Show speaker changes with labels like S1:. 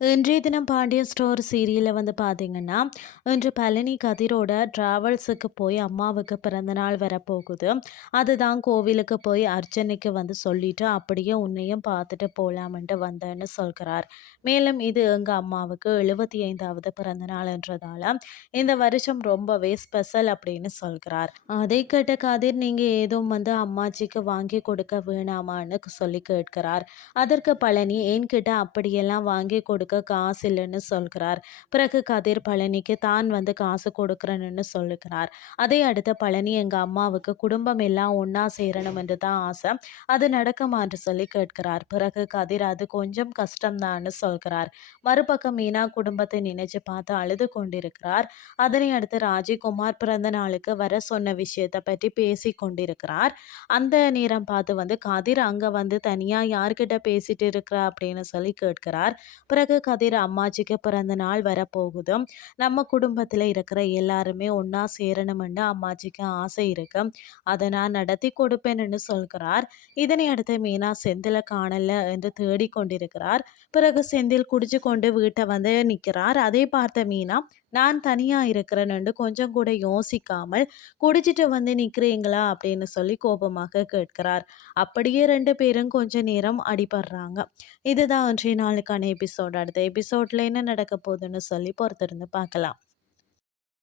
S1: இன்றைய தினம் பாண்டியன் ஸ்டோர் சீரியலில் வந்து பார்த்தீங்கன்னா இன்று பழனி கதிரோட ட்ராவல்ஸுக்கு போய் அம்மாவுக்கு பிறந்தநாள் வரப்போகுது. அதுதான் கோவிலுக்கு போய் அர்ச்சனைக்கு வந்து சொல்லிட்டு அப்படியே உன்னையும் பார்த்துட்டு போகலாம்ன்ட்டு வந்தேன்னு சொல்கிறார். மேலும் இது எங்கள் அம்மாவுக்கு எழுபத்தி ஐந்தாவது பிறந்தநாள்ன்றதால இந்த வருஷம் ரொம்பவே ஸ்பெஷல் அப்படின்னு சொல்கிறார். அதை கேட்ட கதிர் நீங்கள் ஏதும் வந்து அம்மாச்சிக்கு வாங்கி கொடுக்க வேணாமான்னு சொல்லி கேட்கிறார். அதற்கு பழனி என்கிட்ட அப்படியெல்லாம் வாங்கி கொடுக்க காசு இல்லைன்னு சொல்கிறார். பிறகு கதிர் பழனிக்கு தான் வந்து காசு கொடுக்குறேன்னு சொல்லுகிறார். அதை அடுத்து பழனி எங்கள் அம்மாவுக்கு குடும்பம் எல்லாம் ஒன்றா சேரணும் என்று தான் ஆசை. அது நடக்குமா என்று சொல்லி கேட்கிறார். பிறகு கதிர் அது கொஞ்சம் கஷ்டம்தான்னு சொல்கிறார். மறுபக்கம் மீனா குடும்பத்தை நினைச்சு பார்த்து அழுது கொண்டிருக்கிறார். அதனை அடுத்து ராஜிகுமார் பிறந்த நாளுக்கு வர சொன்ன விஷயத்தை பற்றி பேசி கொண்டிருக்கிறார். அந்த நேரம் பார்த்து வந்து கதிர் அங்கே வந்து தனியாக யார்கிட்ட பேசிட்டு இருக்கிறா அப்படின்னு சொல்லி கேட்கிறார். பிறகு கதிர் அம்மாச்சிக்கு பிறந்த நாள் வரப்போகுது. நம்ம குடும்பத்தில் இருக்கிற எல்லாருமே ஒன்றா சேரணும்னு அம்மாச்சிக்கு ஆசை இருக்கு. அதை நான் நடத்தி கொடுப்பேன்னு சொல்கிறார். இதனை அடுத்து மீனா செந்தில காணல என்று தேடிக்கொண்டிருக்கிறார். பிறகு செந்தில் குடிச்சு கொண்டு வீட்டை வந்து நிற்கிறார். அதை பார்த்த மீனா நான் தனியாக இருக்கிறேன்னு கொஞ்சம் கூட யோசிக்காமல் குடிச்சிட்டு வந்து நிற்கிறீங்களா அப்படின்னு சொல்லி கோபமாக கேட்கிறார். அப்படியே ரெண்டு பேரும் கொஞ்ச நேரம் அடிபடுறாங்க. இதுதான் இன்றைய நாளுக்கான எபிசோட். அடுத்த எபிசோட்ல என்ன நடக்க போகுதுன்னு சொல்லி பொறுத்திருந்து பார்க்கலாம்.